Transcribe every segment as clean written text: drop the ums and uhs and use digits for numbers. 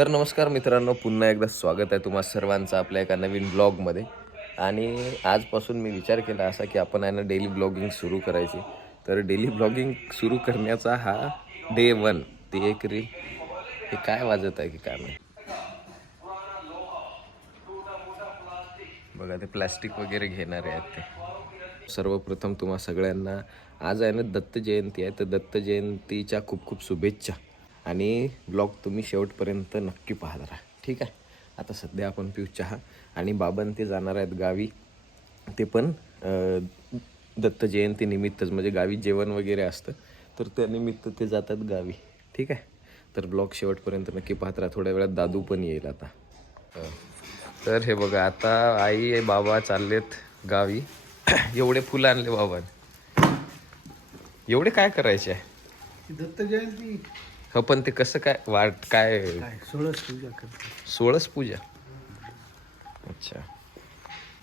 तर नमस्कार मित्रांनो, पुन्हा एकदा स्वागत आहे तुम्हा सर्वांचं आपल्या एका नवीन ब्लॉगमध्ये. आणि आजपासून मी विचार केला असा की आपण आहे ना डेली ब्लॉगिंग सुरू करायची. तर डेली ब्लॉगिंग सुरू करण्याचा हा डे 1. ते एक हे काय वाजत आहे की काय नाही बघा, ते प्लॅस्टिक वगैरे घेणारे आहेत ते. सर्वप्रथम तुम्हा सगळ्यांना आज आहे ना दत्त जयंती आहे, तर दत्त जयंतीच्या खूप खूप शुभेच्छा. आणि ब्लॉग तुम्ही शेवटपर्यंत नक्की पाहत राहा, ठीक आहे. आता सध्या आपण पिऊ चहा आणि बाबां ते जाणार आहेत गावी, ते पण दत्त जयंती निमित्तच, म्हणजे गावी जेवण वगैरे असतं तर त्यानिमित्त ते जातात गावी, ठीक आहे. तर ब्लॉग शेवटपर्यंत नक्की पाहत राहा. थोड्या वेळात दादू पण येईल आता. तर हे बघा, आता आई बाबा चाललेत गावी. एवढे फुलं आणले बाबा, एवढे काय करायचे आहे? दत्त जयंती. हो, पण ते कसं काय काय 16 पूजा करते. 16 पूजा. अच्छा,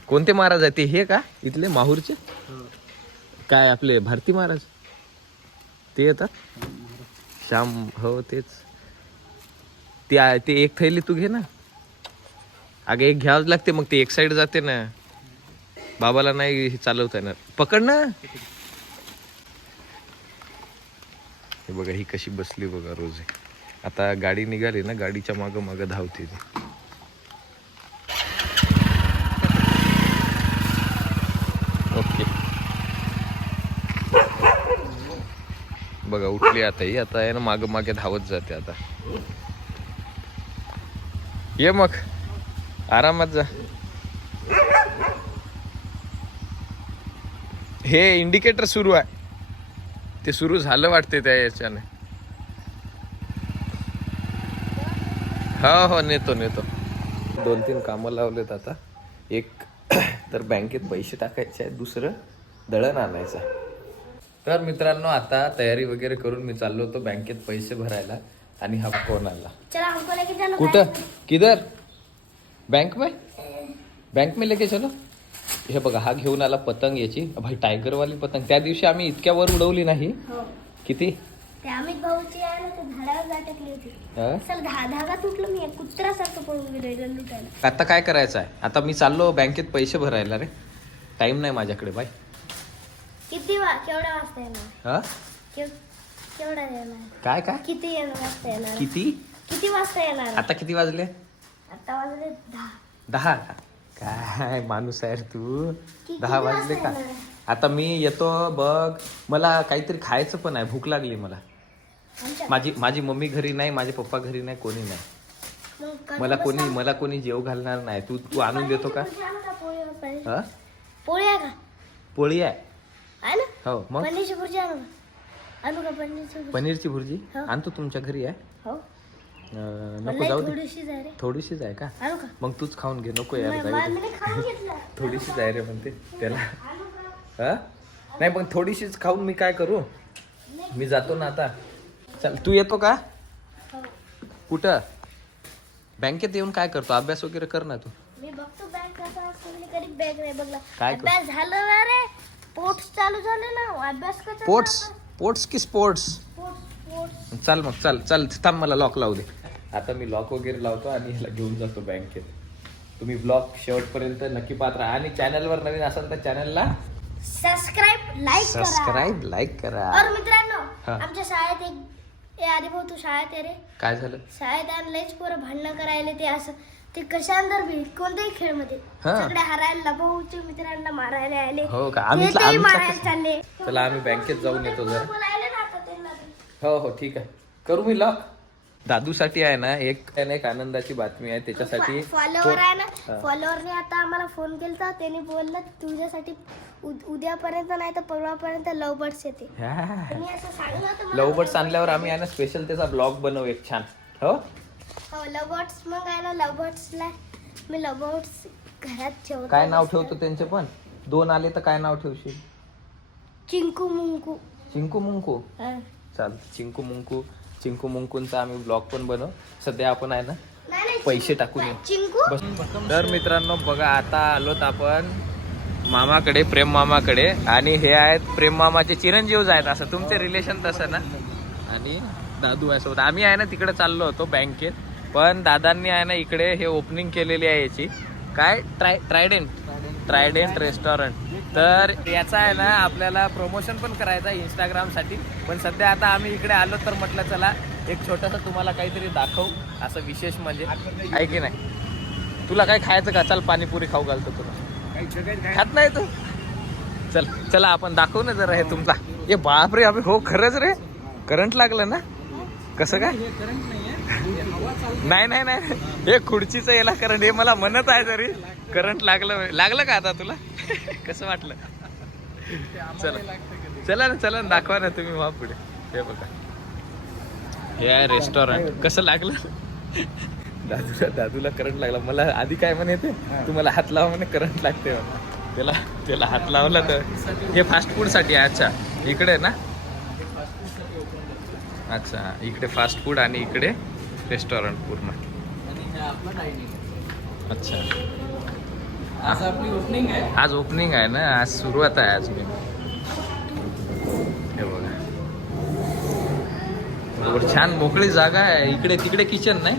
कोणते महाराज आहे ते? हे का इथले माहूरचे? काय आपले भारती महाराज ते येतात? श्याम, हो तेच. ते एक थैली तू घे ना. अगं एक घ्यावंच लागते, मग ते एक साईड जाते ना, बाबाला नाही चालवता येणार. पकड ना. हे बघा, ही कशी बसली बघा रोज. आता गाडी निघाली ना, गाडीच्या मागं मागं धावते ती. ओके, बघा उठली आता ही. आता आहे ना मागं मागे धावत जाते आता. ये मग, आरामात जा. हे इंडिकेटर सुरू आहे, ते सुरू झालं वाटते त्या याच्याने. हो, नेतो 2-3 कामं लावलेत आता. एक तर बँकेत पैसे टाकायचे आहे, दुसरं दळण आणायचं आहे. तर मित्रांनो, आता तयारी वगैरे करून मी चाललो होतो बँकेत पैसे भरायला, आणि हा फोन आला. कुठं? किधर? बैंक में लेके चलो. हे बघा, हा घेऊन आला पतंग याची, भाई टायगरवाली पतंग. त्या दिवशी आम्ही इतक्या वर उडवली नाही. किती? आता काय करायचं आहे? आता मी चाललो बँकेत पैसे भरायला रे. टाइम नाही माझ्याकडे बाय. केवढ्या वाजता येणार? हा, केवढा येणार? काय किती वाजता येणार? किती वाजता येणार? आता किती वाजले? आता वाजले 10. काय माणूस आहे रे तू? किती 10 वाजले वाजता का? येणार? आता मी येतो बघ. मला काहीतरी खायचं पण आहे, भूक लागली मला. माझी मम्मी घरी नाही, माझे पप्पा घरी नाही, कोणी नाही. मला कोणी जेव घालणार नाही. तू आणून देतो का? हा, पोळी आहे का? पोळी आहे. आहे ना? हो, मग पनीरची भुर्जी आणू का? पनीरची भुर्जी हो. आणतो तुमच्या घरी आहे. हो, नको, जाऊ दे. थोडीशीच आहे रे. थोडीशीच आहे का? आणू का? मग तूच खाऊन घे. नको यार, जाऊ दे. मी खाऊन घेतलं. थोडीशीच आहे रे म्हणते त्याला. हा, नाही पण थोडीशीच खाऊन मी काय करू? मी जातो ना आता. चल, तू येतो का? हो. कुठं? बँकेत येऊन काय करतो? अभ्यास वगैरे कर ना तू. मी बघतो बँक कसा असतो. कधी बँक नाही बघला. काय अभ्यास झालं ना रे. स्पोर्ट्स चालू झाले ना. अभ्यास कसं? स्पोर्ट्स की स्पोर्ट्स? स्पोर्ट्स. चल मग, चल थांब, मला लॉक लावू दे. आता मी लॉक वगैरे लावतो आणि ह्याला घेऊन जातो बँकेत. तुम्ही ब्लॉग शेवटपर्यंत नक्की पाहत राहा. आणि चॅनलवर नवीन असाल तर चॅनलला सबस्क्राईब लाईक करा. और मित्रांनो, हा. आमच्या शाळेत अरे भाऊ, तू शाळेत आहे रे. काय झालं? शाळेत आणलंच पोरं भांडणं करायला. ते असं ते कशांतर बी कोणत्याही खेळमध्ये हा. सगळे हरायला, भाऊच्या मित्रांना मारायला आले. हो का? ते मारायला चालले. चला, आम्ही बँकेत जाऊन येतो जरा. बोलायला ना आता त्यांना. हो, ठीक आहे. करू मी लॉक. दादूसाठी आहे ना एक आनंदाची बातमी आहे. त्याच्यासाठी फॉलोवर आहे ना, फॉलोवरने आता आम्हाला फोन केला. त्याने बोललं तुझ्यासाठी उद्यापर्यंत नाही तर परवापर्यंत लव बर्ड्स येते. तुम्ही असं सांगितलं होतं मला. लव बर्ड्स आणल्यावर आम्ही आहे ना स्पेशल त्याचा ब्लॉग बनवू एक छान. हो, लव बर्ड्स. मग आहे ना लव बर्ड्सला मी लव बर्ड्स घरात ठेवतो. काय नाव ठेवतो त्यांचे? पण 2 आले तर काय नाव ठेवशील? चिंकू मुंकू. चिंकू मुंकू. हा. चाल, चिंकू मुंकूंचा आम्ही ब्लॉग पण बनव. सध्या आपण आहे ना नाही, पैसे टाकून येऊ. चिंकू. तर मित्रांनो बघा, आता आलोत आपण मामाकडे, प्रेम मामाकडे. आणि हे आहेत प्रेम मामाचे चिरंजीव आहेत, असं तुमचे रिलेशन तसं ना. आणि दादू आहे सोबत. आम्ही आहे ना तिकडे चाललो होतो बँकेत. पण दादांनी आहे ना इकडे हे ओपनिंग केलेली आहे याची काय ट्रायडेंट रेस्टॉरंट. तर याचा आहे ना आपल्याला प्रमोशन पण करायचं आहे इंस्टाग्रामसाठी. पण सध्या आता आम्ही इकडे आलो तर म्हटलं चला एक छोटंसं तुम्हाला काहीतरी दाखवू असं विशेष म्हणजे आहे की नाही. तुला काय खायचं का? चल पाणीपुरी खाऊ घालतो तुला. खात नाही तू? चल चला आपण दाखवू ना जरा हे तुमचा. हे बापरे अबे हो खरंच रे करंट लागलं ना. कसं काय? नाही नाही नाही हे खुर्चीचं याला करंट हे मला म्हणत आहे तरी करंट लागलं का आता तुला? कसं वाटलं? चला ना दाखवा ना तुम्ही वा पुढे. हे बघा हे आहे रेस्टॉरंट. कसं लागलं? दादूला करंट लागला. मला आधी काय म्हणे ते तुम्हाला हात लावा म्हणे करंट लागते. त्याला हात लावला तर हे फास्ट फूड साठी आहे. अच्छा इकडे ना. अच्छा इकडे फास्ट फूड आणि इकडे रेस्टॉरंट पूर्ण. अच्छा आज आपली ओपनिंग आहे. आज ओपनिंग आहे ना. आज सुरुवात आहे आज. मी हे बघा बरोबर छान मोकळी जागा आहे. इकडे तिकडे किचन नाही.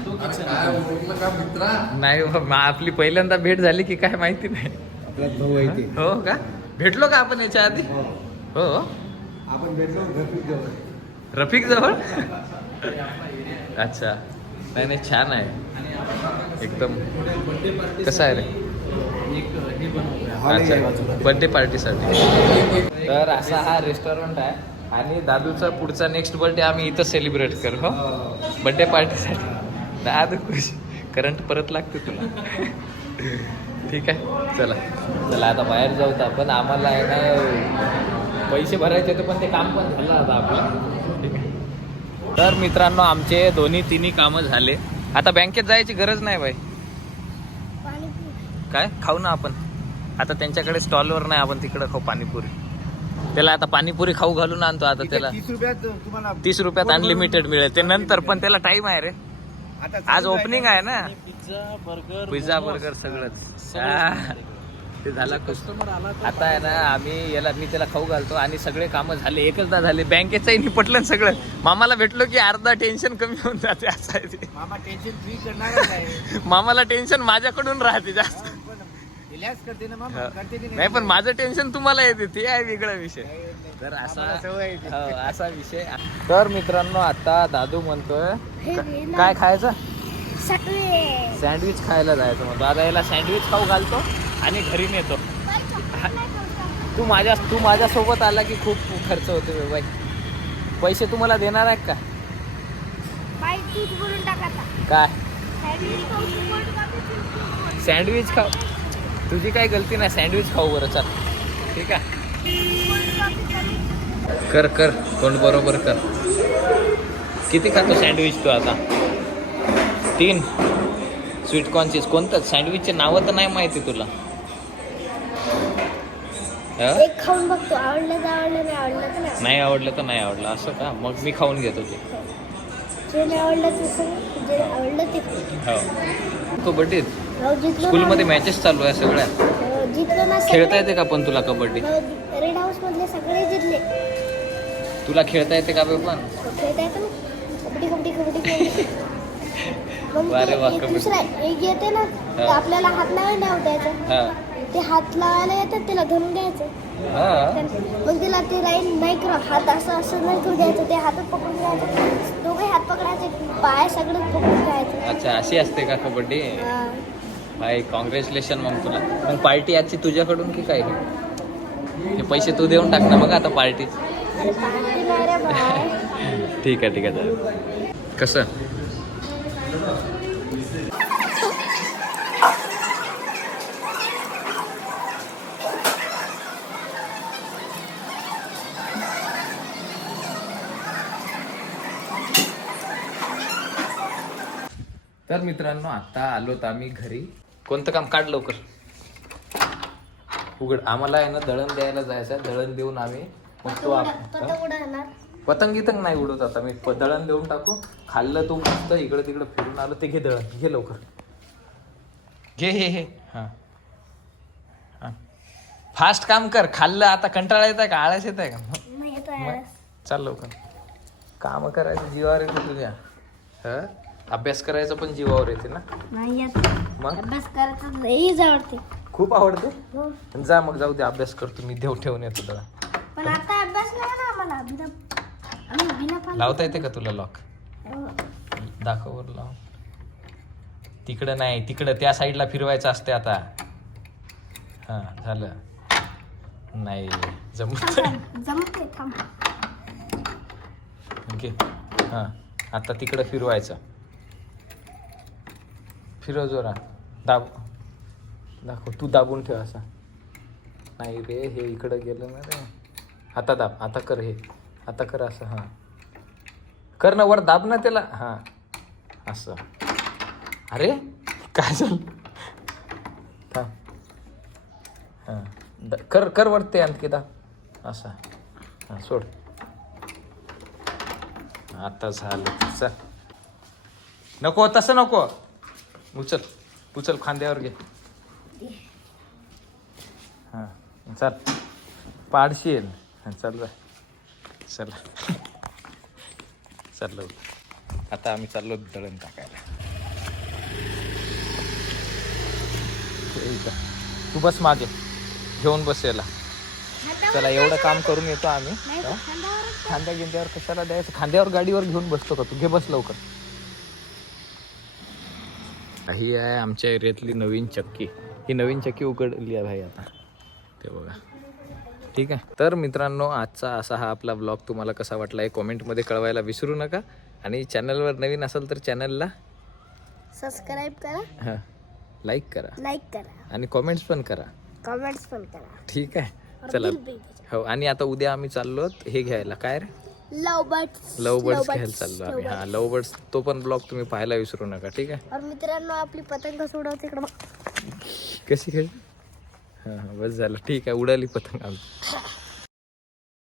नाही आपली पहिल्यांदा भेट झाली की काय माहिती नाही. आपला भाऊ आहे ते. हो का? भेटलो का आपण याच्या आधी? हो आपण भेटलो रफिक जवळ. अच्छा नाही छान आहे एकदम. कसं आहे रे? अच्छा बर्थडे पार्टीसाठी. तर असा हा रेस्टॉरंट आहे आणि दादूचा पुढचा नेक्स्ट बर्थडे आम्ही इथं सेलिब्रेट करू. हो बर्थडे पार्टीसाठी. दादू खुश. करंट परत लागते तुला. ठीक आहे चला आता बाहेर जाऊ. तर आपण आम्हाला आहे ना पैसे भरायचे होते पण ते काम पण झालं आता आपलं. ठीक आहे. तर मित्रांनो आमचे तिन्ही कामं झाले. आता बँकेत जायची गरज नाही बाई. काय खाऊ ना आपण. आता त्यांच्याकडे स्टॉलवर नाही आपण तिकडे खाऊ पाणीपुरी. त्याला आता पाणीपुरी खाऊ घालून आणतो. आता त्याला 30 रुपयात अनलिमिटेड मिळेल ते नंतर. पण त्याला टाइम आहे रे. आज ओपनिंग आहे ना. पिझ्झा बर्गर सगळंच ते झाला. कस्टमर आला आता आहे ना मी त्याला खाऊ घालतो आणि सगळे कामं झाले. एकचदा झाले. बँकेचंही निपटलं सगळं. मामाला भेटलो की अर्धा टेन्शन कमी होऊन जाते. असं आहे ते. मामा टेन्शन फ्री करणार आहे. मामाला टेन्शन माझ्याकडून राहते जास्त. रिलॅक्स करते ना मामा. करते की नाही पण माझं टेन्शन तुम्हाला येते ते आहे वेगळा विषय. तर असा विषय. तर मित्रांनो आता दादू म्हणतोय काय खायचं? सँडविच खायला जायचं म्हणतो. आता याला सँडविच खाऊ घालतो आणि घरी नेतो. तू माझ्यासोबत आला की खूप खर्च होतो बाई. पैसे तुम्हाला देणार आहेत का? काय सँडविच खाऊ? तुझी काही गलती नाही. सँडविच खाऊ बरं चल. ठीक आहे कर तोंड बरोबर कर. किती खातो सँडविच तू आता? 3 स्वीटकॉर्नचीच. कोणतं सँडविचचे नावं तर नाही माहिती तुला? एक खाऊन बघतो. आवडलं नाही आवडलं तर नाही आवडलं असं का? मग मी खाऊन घेतो ते. जे नाही आवडलं ते हो कबड्डीत स्कूलमध्ये मॅचेस चालू आहे सगळ्या. जितलो ना. खेळता येते का पण तुला कबड्डी? रेड हाऊस मधले सगळे जितले. तुला खेळता येते का पण? खेळता येतं ना. कबड्डी. अरे वा. दुसरा एक येते ना तर आपल्याला हात लावायला नाही द्यायचं. ते हात लावायला येतात त्याला धरून घ्यायचं. मग त्याला ते राईन नाही करा. हात असं नाही करू द्यायचं. ते हातात पकडून घ्यायचं. दोघे हात पकडायचे. पाय सगळं पकडून घ्यायचं. अच्छा अशी असते का कबड्डी? भाई कॉंग्रॅच्युलेशन मग तुला. मग पार्टी आजची तुझ्याकडून की काय? हे पैसे तू देऊन टाक ना मग आता पार्टी. ठीक आहे कसं? तर मित्रांनो आता आलोत आम्ही घरी. कोणतं काम काढ लवकर. उघड. आम्हाला आहे ना दळण द्यायला जायचं. दळण देऊन आम्ही मग तो पतंग गितंग नाही उडवत. आता मी दळण देऊन टाकू. खाल्लं तू मस्त. इकडे तिकडे फिरून आलो. ते घे दळण. घे लवकर घे. हे हां फास्ट काम कर. खाल्लं आता कंटाळा येत आहे का? आळस येत आहे का? चाल लवकर. काम करायचं जीवावर येतं तुझ्या. अभ्यास करायचा पण जीवावर येते ना नाही येत. मग अभ्यास करायचं लईच आवडते. खूप आवडते हो. जा मग जाऊ दे अभ्यास करतो मी देव ठेवून येतो तुला पण आता अभ्यास नाही ना आम्हाला आम्ही बिना पाणी लावता येते का तुला लॉक हो. दाखव वर लाव तिकडं नाही तिकडं त्या साईडला फिरवायचं असते आता हा झालं नाही जमत जमते थांब. ओके हा आता तिकडं फिरवायचं फिरव जोरा दाखव तू दाबून ठेव असा नाही रे हे इकडं गेलं ना रे आता दाब आता कर हे आता कर असं हां कर ना वर दाब ना त्याला हां असं अरे काय झालं थांब हां कर कर वरते आणखी दाब असं हां सोड आता झालं चल नको तसं नको उचल उचल खांद्यावर घे हां चल पाडशील हां चल चला चाललो आता आम्ही चाललो दळण टाकायला तू बस मागे घेऊन बस याला चला एवढं काम करून येतो आम्ही खांद्या गिंद्यावर कशाला द्यायचं खांद्यावर गाडीवर घेऊन बसतो का तू घे बस लवकर ही आहे आमच्या एरियातली नवीन चक्की ही नवीन चक्की उघडली आहे भाई आता ते बघा ठीक आहे तर मित्रांनो आजचा असा हा आपला ब्लॉग तुम्हाला कसा वाटला आहे कॉमेंटमध्ये कळवायला विसरू नका आणि चॅनलवर नवीन असेल तर चॅनलला सबस्क्राईब करा हां लाईक करा करा आणि कॉमेंट्स पण करा कमेंट्स पण करा. ठीक आहे चला हो आणि आता उद्या आम्ही चाललो हे घ्यायला काय रे लव बर्ड्स घ्यायला चाललो आम्ही हां लव बर्ड्स तो पण ब्लॉग तुम्ही पाहायला विसरू नका ठीक आहे और मित्रांनो आपली पतंग सोडवते इकडं कशी खेळ हां हां बस झालं ठीक आहे उडाली पतंग आमची